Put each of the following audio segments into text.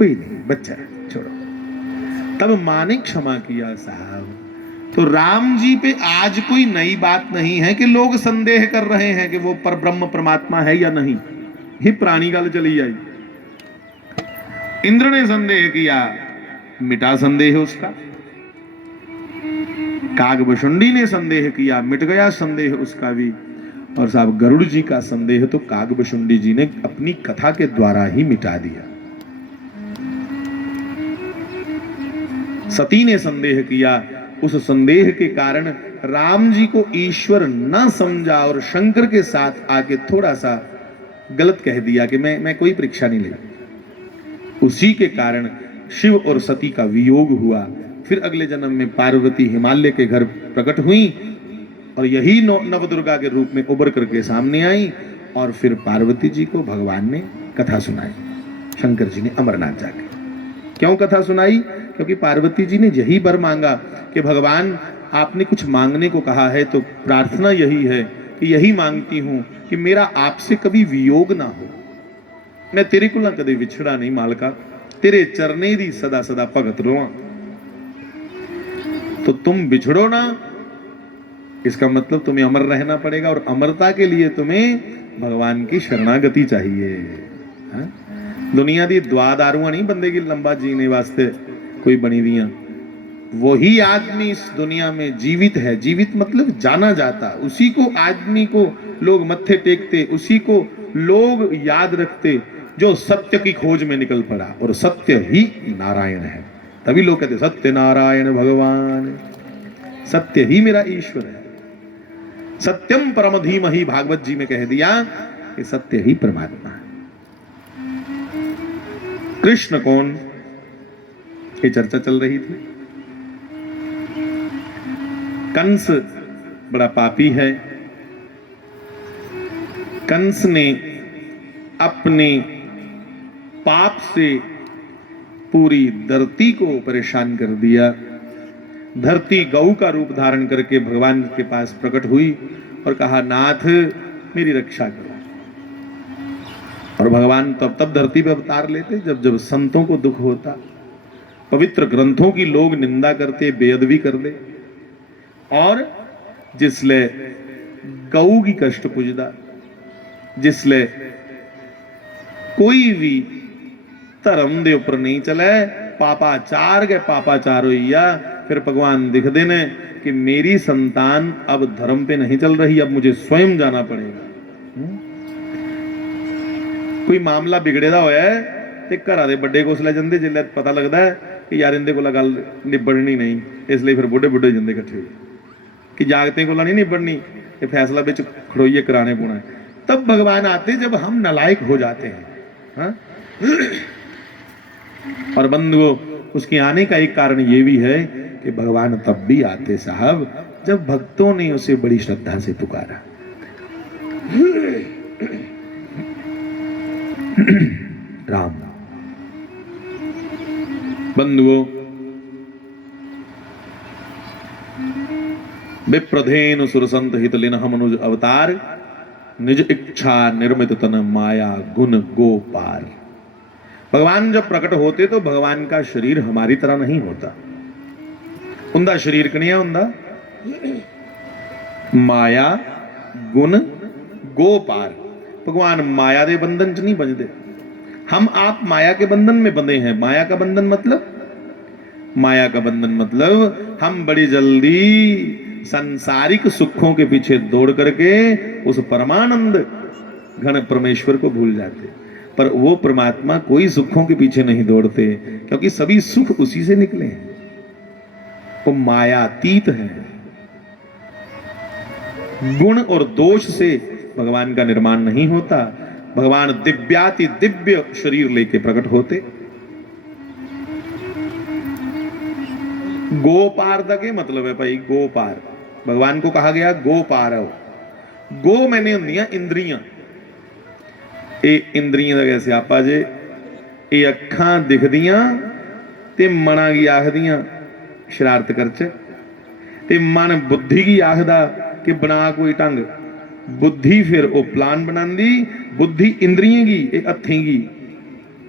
कोई नहीं, बच्चा छोड़ो। तब माँ ने क्षमा किया साहब। तो राम जी पे आज कोई नई बात नहीं है कि लोग संदेह कर रहे हैं कि वो परब्रह्म परमात्मा है या नहीं। ये पुरानी गल चली आई। इंद्र ने संदेह किया, मिटा संदेह उसका। कागभुशुंडी ने संदेह किया, मिट गया संदेह उसका भी। और साहब गरुड़ जी का संदेह तो कागभुशुंडी जी ने अपनी कथा के द्वारा ही मिटा दिया। सती ने संदेह किया, उस संदेह के कारण राम जी को ईश्वर न समझा और शंकर के साथ आके थोड़ा सा गलत कह दिया कि मैं कोई परीक्षा नहीं ली। उसी के कारण शिव और सती का वियोग हुआ। फिर अगले जन्म में पार्वती हिमालय के घर प्रकट हुई और यही नवदुर्गा के रूप में उभर करके सामने आई। और फिर पार्वती जी को भगवान ने कथा सुनाई, शंकर जी ने अमरनाथ जाके। क्यों कथा सुनाई? क्योंकि पार्वती जी ने यही वर मांगा कि भगवान आपने कुछ मांगने को कहा है, तो प्रार्थना यही है कि यही मांगती हूं कि मेरा आपसे कभी वियोग ना हो। मैं तेरे को ना कदे विछड़ा नहीं मालका, तेरे चरने दी सदा सदा भगत रोआ। तो तुम बिछड़ो ना, इसका मतलब तुम्हें अमर रहना पड़ेगा और अमरता के लिए तुम्हें भगवान की शरणागति चाहिए। हा? दुनिया दी दुआ दारुआं नहीं बंदे की लंबा जीने वास्ते कोई बनी दियां। वही आदमी इस दुनिया में जीवित है। जीवित मतलब जाना जाता, उसी को आदमी को लोग मत्थे टेकते, उसी को लोग याद रखते जो सत्य की खोज में निकल पड़ा। और सत्य ही नारायण है। तभी लोग कहते सत्य नारायण भगवान, सत्य ही मेरा ईश्वर है। सत्यम परम धीमहि, भागवत जी में कह दिया कि सत्य ही परमात्मा है। कृष्ण कौन, ये चर्चा चल रही थी। कंस बड़ा पापी है। कंस ने अपने पाप से पूरी धरती को परेशान कर दिया। धरती गऊ का रूप धारण करके भगवान के पास प्रकट हुई और कहा, नाथ मेरी रक्षा करो। और भगवान तब धरती पे अवतार लेते जब जब संतों को दुख होता, पवित्र ग्रंथों की लोग निंदा करते, बेअदबी कर दे। और जिसले गऊ की कष्ट पुजदा, जिसले कोई भी धर्म दे ऊपर नहीं चले, पापाचार के पापाचार होइया। फिर भगवान दिखते ने कि मेरी संतान अब धर्म पे नहीं चल रही, अब मुझे स्वयं जाना पड़ेगा। कोई मामला बिगड़ेदा होया है ते घरा दे बड़े को उसले जंदे, जिसले पता लगता है कि यार इनदे कोला गल निबड़नी नहीं, इसलिए फिर बुढ़े बुढ़े जंदे इकट्ठे कि जागते कोला नहीं निबड़नी, ये फैसला बिच खड़ोइए कराने पौना है। तब भगवान आते जब हम नालायक हो जाते हैं। हाँ? और बंधुओं, उसके आने का एक कारण ये भी है कि भगवान तब भी आते साहब जब भक्तों ने उसे बड़ी श्रद्धा से पुकारा। राम बंधुओं, विप्रधेनु सुरसंत हित लिनह मनुज अवतार, निज इच्छा निर्मित तन माया गुण गोपार। भगवान जब प्रकट होते तो भगवान का शरीर हमारी तरह नहीं होता। उनका शरीर कनिया हुंदा माया गुण गोपार। भगवान माया के बंधन च नहीं बंधते। हम आप माया के बंधन में बंधे हैं। माया का बंधन मतलब हम बड़ी जल्दी सांसारिक सुखों के पीछे दौड़ करके उस परमानंद घन परमेश्वर को भूल जाते। पर वो परमात्मा कोई सुखों के पीछे नहीं दौड़ते, क्योंकि सभी सुख उसी से निकले हैं। वो मायातीत है। गुण और दोष से भगवान का निर्माण नहीं होता। भगवान दिव्याति दिव्य शरीर लेके प्रकट होते। गोपार का क्या मतलब है भाई? गोपार भगवान को कहा गया गोपार। गो मैंने होंदियां इंद्रियां। ये इंद्रियां का कैसे आपा जे, ये अखां दिखदियां ते मना की आखदियां शरारत करच, ते मन बुद्धि की आखदा कि बना कोई ढंग। बुद्धि फिर वो प्लान बनांदी। बुद्धि इंद्रियां की, ये हत्थें की।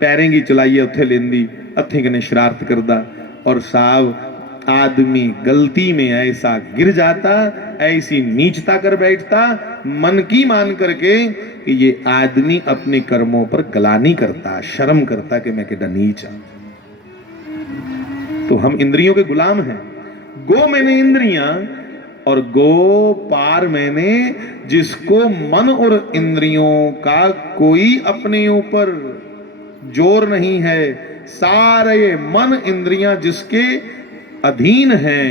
पैरें की चलाइए उत्थे लेंदी, हथें कने शरारत करदा, और साहब आदमी गलती में ऐसा गिर जाता, ऐसी नीचता कर बैठता मन की मान करके कि ये आदमी अपने कर्मों पर गलानी करता, शर्म करता कि मैं कितना नीच हूं। तो हम इंद्रियों के गुलाम हैं। गो मैंने इंद्रियां, और गो पार मैंने जिसको मन और इंद्रियों का कोई अपने ऊपर जोर नहीं है, सारे मन इंद्रियां जिसके अधीन हैं,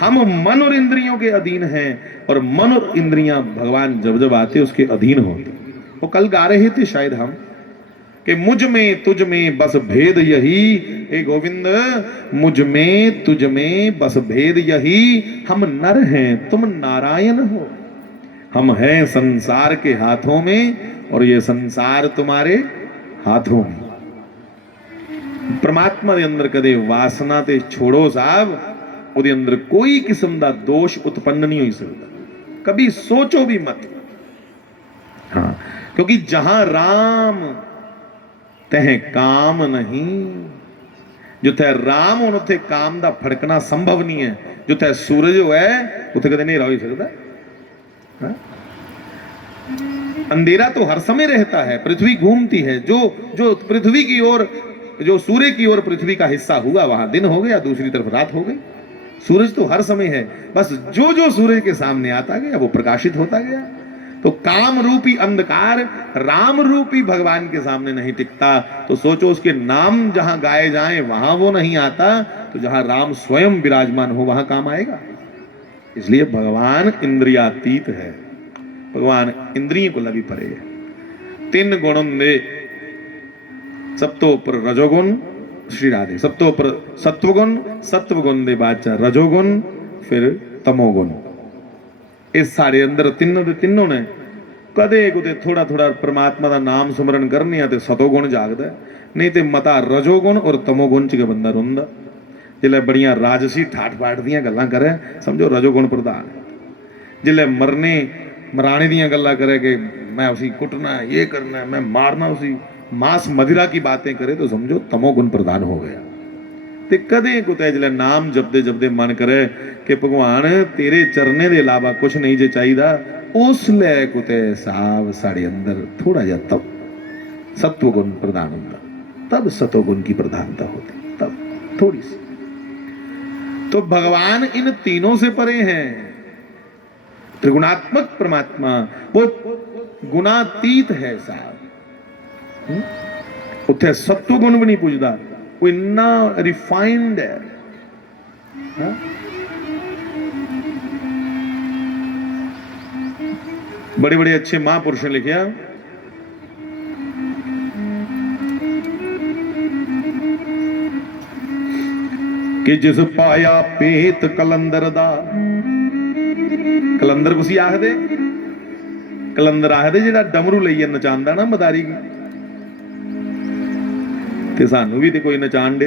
हम मन और इंद्रियों के अधीन हैं, और मन और इंद्रियां भगवान जब जब आते उसके अधीन होते। वो कल गा रहे थे शायद हम कि मुझ में तुझ में बस भेद यही, हे गोविंद मुझ में तुझ में बस भेद यही, हम नर हैं तुम नारायण हो, हम हैं संसार के हाथों में और ये संसार तुम्हारे हाथों में। परमात्मा के अंदर कदे वासना ते छोड़ो साहब, ਉਹਦੇ अंदर कोई किस्म का दोष उत्पन्न नहीं हो सकता, कभी सोचो भी मत। हाँ, क्योंकि जहां राम तह काम नहीं, जिथे राम होने उथे काम का फड़कना संभव नहीं है, जिथे सूरज है उथे कदे नहीं हो सकता। हाँ? अंधेरा तो हर समय रहता है, पृथ्वी घूमती है, जो पृथ्वी की ओर, जो सूर्य की ओर पृथ्वी का हिस्सा हुआ वहां दिन हो गया, दूसरी तरफ रात हो गई। सूरज तो हर समय है, बस जो जो सूरज के सामने आता गया वो प्रकाशित होता गया। तो काम रूपी अंधकार राम रूपी भगवान के सामने नहीं टिकता, तो सोचो उसके नाम जहां गाए जाएं वहां वो नहीं आता, तो जहां राम स्वयं विराजमान हो वहां काम आएगा। इसलिए भगवान इंद्रियातीत है, भगवान इंद्रियों को लगी परे है। 3 गुणों दे सब तो उपर रजोगुण श्री राधे, सब तो उपर सत्वगुण, सत्वगुण दे बाद च रजोगुण, फिर तमोगुण। इस सारे अंदर तीनों दे तीनों ने कदे कुते थोड़ा थोड़ा परमात्मा का नाम सुमरन करने ते सतोगुण जागदा, नहीं तो मता रजोगुण और तमोगुण च बंदा रोंदा। जिले बड़ियां राजसी ठाठ पाठ दियां गल्लां करे समझो रजोगुण प्रधान है, जिले मरने मराने दियां गल्लां करे कि मैं उसी कुटना ये करना मैं मारना, उसी मांस मदिरा की बातें करे तो समझो तमोगुण प्रधान हो गया। ते कदे कुते जिले नाम जपदे जपदे मन करे कि भगवान तेरे चरने के अलावा कुछ नहीं जे चाहिदा, उसले कुते साहब साढ़े अंदर थोड़ा जा तब सत्वगुण प्रधान होता, तब सतोगुण की प्रधानता होती, तब थोड़ी सी। तो भगवान इन तीनों से परे हैं। त्रिगुणात्मक परमात्मा वो गुणातीत है साहब। उत्थे सत्वगुण भी नहीं पूछता, वो इन्ना रिफाइंड है। हा? बड़े बड़े अच्छे महापुरुष ने लिखा कि जिस पाया पेत कलंदर दा, कलंदर कुछ आखदे, कलंदर आखदे जेड़ा डमरू लईए नचांदा ना मदारी की, ते सानू भी तो कोई नचान दे,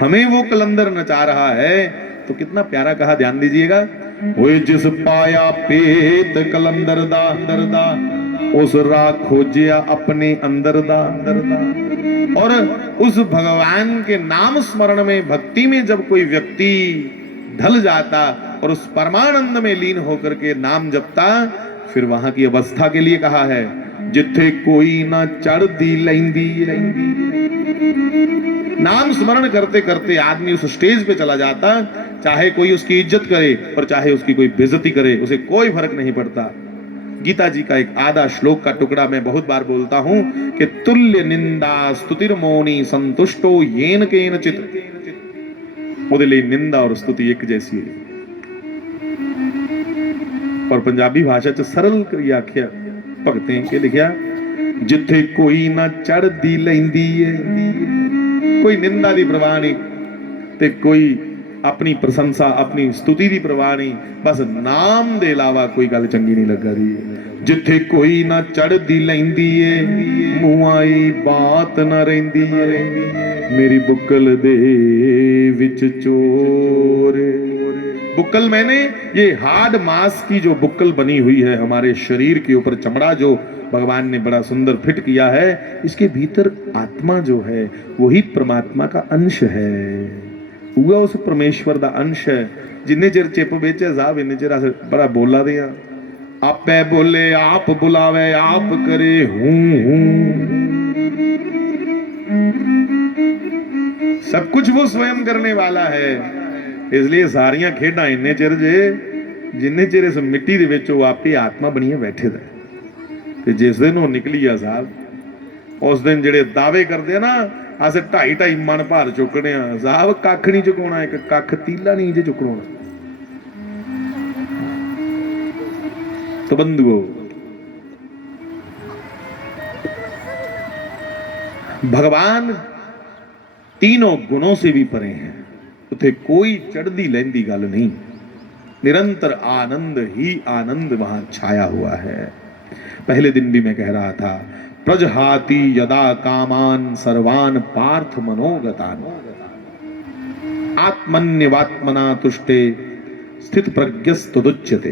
हमें वो कलंदर नचा रहा है, तो कितना प्यारा कहा, ध्यान दीजिएगा। ओए जिस पाया पेत कलंदर दा दरदा, उस राह खोजिया अपने अंदर दा दरदा। और उस भगवान के नाम स्मरण में भक्ति में जब कोई व्यक्ति ढल जाता और उस परमानंद में लीन होकर के नाम जपता, फिर वहां की अवस्था के लिए कहा है जिथे कोई ना चढ़दी लैंदी। नाम स्मरण करते करते आदमी उस स्टेज पे चला जाता, चाहे कोई उसकी इज्जत करे और चाहे उसकी कोई बेइज्जती करे, उसे कोई फर्क नहीं पड़ता। गीता जी का एक आधा श्लोक का टुकड़ा मैं बहुत बार बोलता हूं कि तुल्य निंदा स्तुतिर्मौनी संतुष्टो येन केनचित, ਉਹਦੇ ਲਈ निंदा और स्तुति एक जैसी है। और पंजाबी भाषा च सरल करी आख्या भगतें के लिखा जिथे कोई ना चढ़दी लैंदी है, कोई निंदा दी परवाह नहीं ते कोई अपनी प्रशंसा अपनी स्तुति दी परवाह नहीं, बस नाम दे इलावा कोई गल चंगी नहीं लगा रही। जिथे कोई ना चढ़दी लैंदी है, मुआई बात ना रहिंदी है, मेरी बुकल दे विच चोर, बुक्कल मैंने ये हार्ड मांस की जो बुक्कल बनी हुई है हमारे शरीर के ऊपर, चमड़ा जो भगवान ने बड़ा सुंदर फिट किया है, इसके भीतर आत्मा जो है वही परमात्मा का अंश है। वह उस परमेश्वर का अंश है। जिन्ने चिर चिप बेच साहब इन्ने चिर अस बड़ा बोला दे आपे बोले आप बुलावे आप करे हूं। सब कुछ वो स्वयं करने वाला है। इसलिए सारियां खेडां इन्ने चिर जे जिन्ने चिर इस मिट्टी दे विच वो आपे आत्मा बनिए बैठे दा। ते जिस दिन वो निकली आ साहब, उस दिन जेड़े दावे करते ना अस 2.5 मन भार चुकने साहब, कख नहीं चुकाउणा, एक कख तीला नहीं जे चुकना। तो बंधुओं, भगवान तीनों गुणों से भी परे हैं। उथे कोई चढ़दी लहंदी गल नहीं, निरंतर आनंद ही आनंद वहां छाया हुआ है। पहले दिन भी मैं कह रहा था, प्रजहाति यदा कामान सर्वान पार्थ मनोगतान आत्मन्यवात्मना तुष्टे स्थित प्रज्ञस्तुच्यते।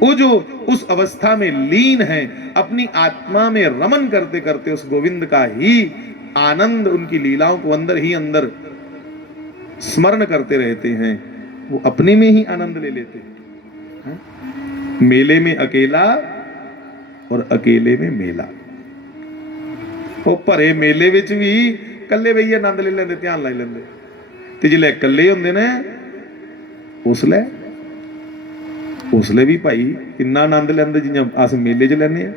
वो जो उस अवस्था में लीन है, अपनी आत्मा में रमन करते करते उस गोविंद का ही आनंद, उनकी लीलाओं को अंदर ही अंदर स्मरण करते रहते हैं, वो अपने में ही आनंद ले लेते हैं। मेले में अकेला और अकेले में मेला। वो भरे मेले विच भी कल्ले बई आनंद ले लेंदे, ध्यान लाई लेंदे, ते जिल्ले कल्ले हुंदे ने उसले भी भाई इन्ना आनंद लेंदे जियां अस मेले च लैने आ।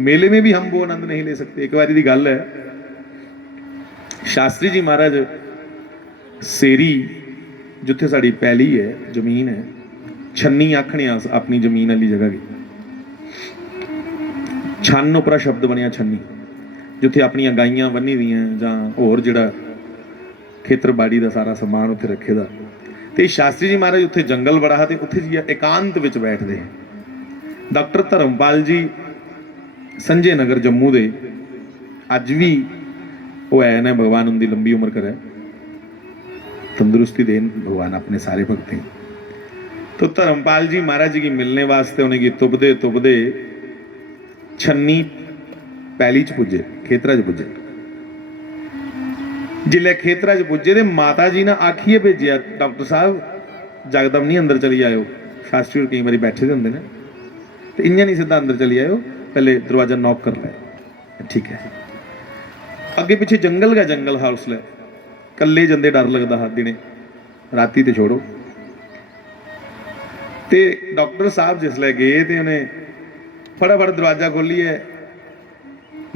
मेले में भी हम वो आनंद नहीं ले सकते। एक बारी दी गल है, शास्त्री जी महाराज सेरी जिथे साड़ी पैली है, जमीन है, छन्नी आखने अपनी जमीन वाली जगह की, छन्न उपरा शब्द बनया छन्नी, जिथे अपन गाइयां बनी दियां जां होर जिहड़ा खेतरबाड़ी का सारा समान उत्थे रखे दा। ते शास्त्री जी महाराज उत्थे जंगल बड़ा है, उत्थे जी एकांत विच बैठदे। डॉक्टर धर्मपाल जी संजय नगर जम्मू दे अज भी वो है ने, भगवान उनकी लंबी उम्र करे, तंदुरुस्ती देन भगवान अपने सारे भक्ति। तो धर्मपाल जी महाराज जी की मिलने वास्ते उन्हें तुपदे तुपदे छन्नी पैली च पुजे, खेतरा च पुजे। जिले खेतरा च पुजे तो माता जी ने आखिए भेजिया, डॉक्टर साहब जगदम नहीं अंदर चली आयो। शास्त्री कई बार बैठे होंगे ने, तो इं नहीं सीधा अंदर चली आयो, पहले दरवाजा नॉक कर लिया। ठीक है, अगे पिछे जंगल का जंगल हा, उसले कल्ले जंदे डर लगता हा, दिने राती तो छोड़ो। तो डॉक्टर साहब जिसले गए तो उन्हें फटाफट दरवाजा खोलिए,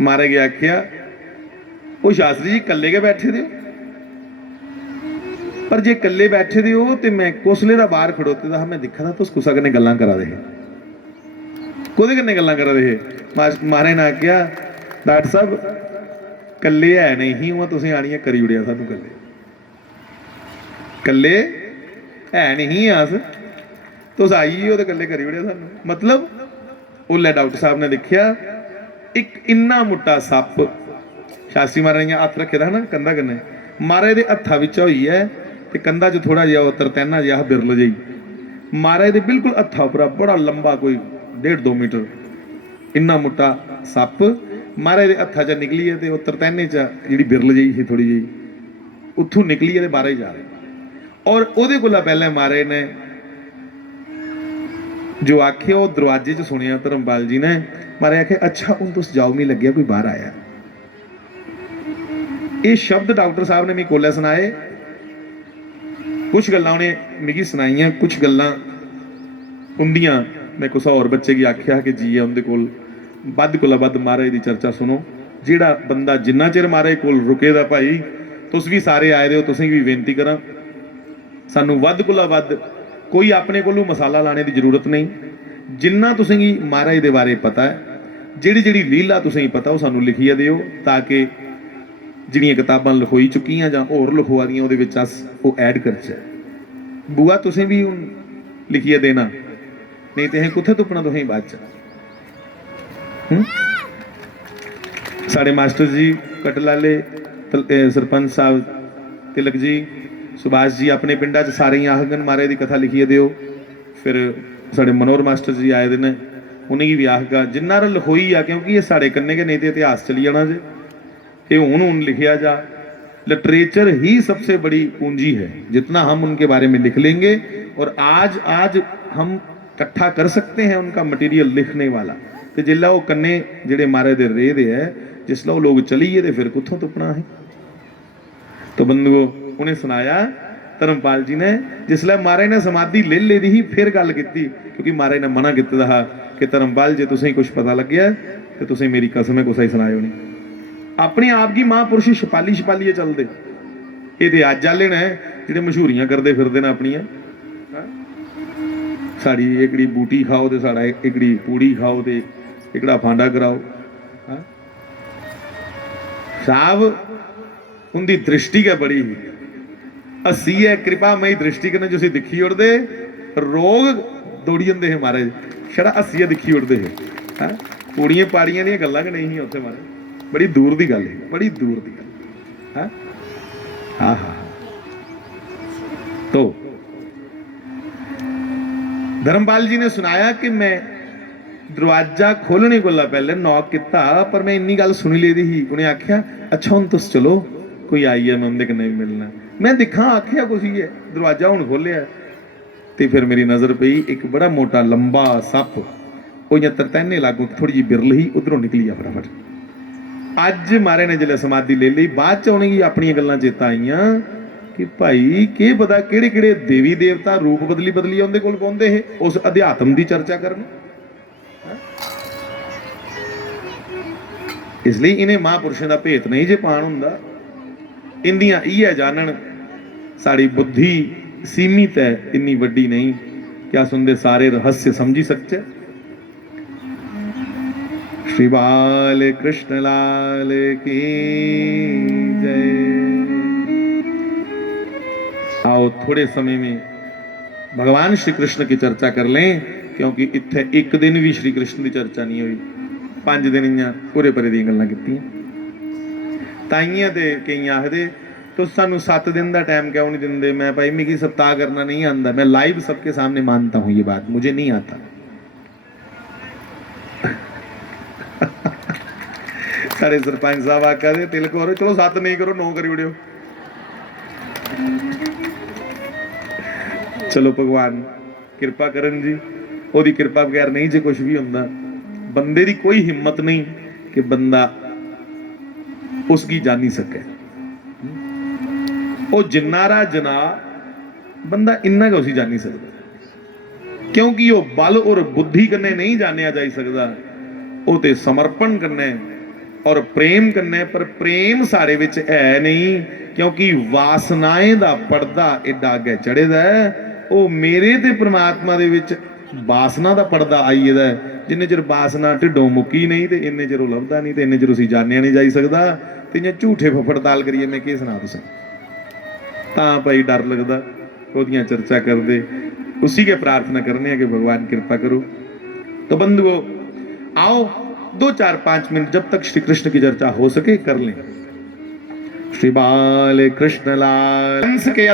मारे गया आख्या वो शास्त्री जी कल्ले के बैठे दे, पर जे कल्ले बैठे दे हो तो मैं कुसले दा बाहर खड़ोते दा मैं दिखा था, तो कुसा कन्ने गल्लां करा दे, कोदे कन्ने गल्लां करा दे। मारे ने आख्या डॉक्टर साहब कल्ले है नहीं हुआ, तुसीं आनियां करी उड़िया सानू कल्ले, कल्ले है नहीं अस, तुस आई हो तो कल्ले करी उड़िया सानू। मतलब ओले डॉक्टर साहब ने देखिया एक इन्ना मुट्टा सप, शास्त्री महाराज ने हथ रखे दा ना कंधा कन्ने, महाराज दे हत्था विच होई है, ते कंधा च थोड़ा जिहा तरतैना जिहा बिरल जी, महाराज दे बिल्कुल हत्था उपरा बड़ा लंबा कोई 1.5-2 मीटर इन्ना मुट्टा सप महाराज दे हत्था च निकली है, तो तरतैने च जी बिरल जी ही थोड़ी जी उत्थों निकली है, बाहर ही जा रहे। और ਉਹਦੇ ਕੋਲ पहले महाराज ने जो आखिया वो दरवाजे च सुनिया धर्मपाल जी ने, महाराज आखे अच्छा हूँ तुस जाओ, नहीं लग्या कोई बाहर आया। ये शब्द डॉक्टर साहब ने मैं कोले सुनाए, कुछ गल्लां उन्हें मिगी सुनाइयां, कुछ गल्लां उंदियां मैं कुछ और बच्चे की आख्या कि जी उनके कोल वध कोला वध महाराज की चर्चा सुनो। जिहड़ा बंदा जिन्ना चिर महाराज कोल रुकेदा भाई, तुस भी सारे आए हो, तुसीं भी बेनती करा सानू वध कोला वध कोई अपने कोलों मसाला लाने की जरूरत नहीं, जिन्ना तुसीं महाराज दे बारे पता है, जिहड़ी जिहड़ी लीला तुसीं पता वो सानू लिखिए दिओ, ताकि जिहड़ियां किताबां लिखोई चुकीआं जां होर लिखवा दियां उहदे विच अस वो ऐड करचै। बुआ तुसीं भी हुण लिखिए देना, नहीं तो असीं कुत्थे तुपना तुसीं बाद च। साढ़े मास्टर जी कटलाले सरपंच साहब तिलक जी सुभाष जी अपने पिंडा च सारे ही आखगन महाराज की कथा लिखिए दियो। फिर साढ़े मनोहर मास्टर जी आए दिन उन्हें भी आखगा जिन्ना लिखोई आ, क्योंकि ये साढ़े कन्ने के नहीं तो इतिहास चली जाना जे कि हूँ लिखिया जा। लिटरेचर ही सबसे बड़ी पूंजी है, जितना हम उनके बारे में लिख लेंगे और आज आज हम इकट्ठा कर सकते हैं उनका मटीरियल लिखने वाला। तो जिला वो कन्ने जेडे मारे दे रेह दे है जिसला वो लोग चलीए तो फिर कुत्थों तुपना है। तो बंधुओं उन्हें सुनाया धर्मपाल जी ने जिसले महाराज ने समाधि ले ली दी ही फिर गल की, क्योंकि महाराज ने मना किया कि धर्मपाल जे तुसें कुछ पता लग्या तो तुसें मेरी कसम है कुछ ही सुनायो नहीं। अपने आप की महापुरुष छपाली छपाली चलते ये अज आले ने जेडे मशहूरियां करते फिरते हैं अपनिया। साड़ी एकड़ी बूटी खाओ तो साड़ा एकड़ी पूड़ी खाओ तो एकड़ा फांडा कराओ। साहब उनकी दृष्टि क्या बड़ी हसी है, कृपामयी दृष्टि कने जो दिखी उड़ते रोग दौड़ी जाते हैं महाराज, छड़ा हसी दिखी उड़ते हैं। पूड़ियां पाड़ियां दी गल्लां कि नहीं उत्थे महाराज, बड़ी दूर की गल है, बड़ी दूर की गल। हाँ हाँ तो धर्मपाल जी ने सुनाया कि मैं दरवाजा खोलने को पहले नॉक किया पर मैं इन्नी गल सुनी ली थी। उन्हें आख्या अच्छा हुण तुस चलो कोई आई है मैं उनके कन्नै भी मिलना। मैं दिखा आख्या कुछ ही है, दरवाजा हुण खोलिया तो फिर मेरी नज़र पई एक बड़ा मोटा लंबा सप वो इं तरतैने लागू थोड़ी जी बिरल ही उधरों निकली आ फटाफट। अज महाराज ने जिले समाधि ले ली बाद च उन्हें अपन गल्लां चेता आईयां कि भाई के पता किहड़े किहड़े देवी देवता रूप बदली बदली उनके कोल पहुंचते है उस अध्यात्म की चर्चा करन। इसलिए इन्हें महापुरुषों का भेत नहीं जे पान हुंदा, इंदियां इह जानन साड़ी बुद्धि सीमित है इन्नी वड्डी नहीं, क्या सुनते सारे रहस्य समझी सकते। श्री बाल कृष्ण लाल की जय। आओ थोड़े समय में भगवान श्री कृष्ण की चर्चा कर लें, क्योंकि इत्थे एक दिन भी श्री कृष्ण की चर्चा नहीं हुई, 5 दिन इं पूरे परे दी गल्लां कीतियां। ताइयां ते कई आखदे तो सानू 7 दिन का टाइम क्यों नहीं देंगे। मैं भाई मेरी सप्ताह करना नहीं आता, मैं लाइव सबके सामने मानता हूं ये बात, मुझे नहीं आता। सारे सरपंच साहब आका दे तिल करो चलो 7 नहीं करो 9 करी उड़ियो। चलो भगवान कृपा करन जी, ओदी कृपा बगैर नहीं जे कुछ भी हुंदा। बंदे की कोई हिम्मत नहीं कि बंदा उसकी जानी सके। वो जिन्नारा जना बंदा इन्ना का उसी जानी सकता, क्योंकि वो बल और बुद्धि कन्ने नहीं जानिया जा सकता, वो ते समर्पण कन्ने और प्रेम कन्ने। पर प्रेम साढ़े विच है नहीं, क्योंकि वासनाएं दा पर्दा एडा अगे चढ़ेदा है। वो मेरे ते परमात्मा दे विच वासना दा पर्दा आई है। जिन्ने चिर वासना ढिडों मुक्की नहीं तो इन्ने चिर लभदा नहीं, तो इन्ने चिर उसी जानिया नहीं जा सकता। तो इं झूठे फफड़ताल करिए मैं क्या सुना तुसें, तां भाई डर लगदा ओदियां चर्चा करदे। उसी के प्रार्थना करने कि भगवान कृपा करो। तो बंधुओं आओ 2 4 5 मिनट जब तक श्री कृष्ण की चर्चा हो सके कर लें। श्री बाल कृष्ण लाल के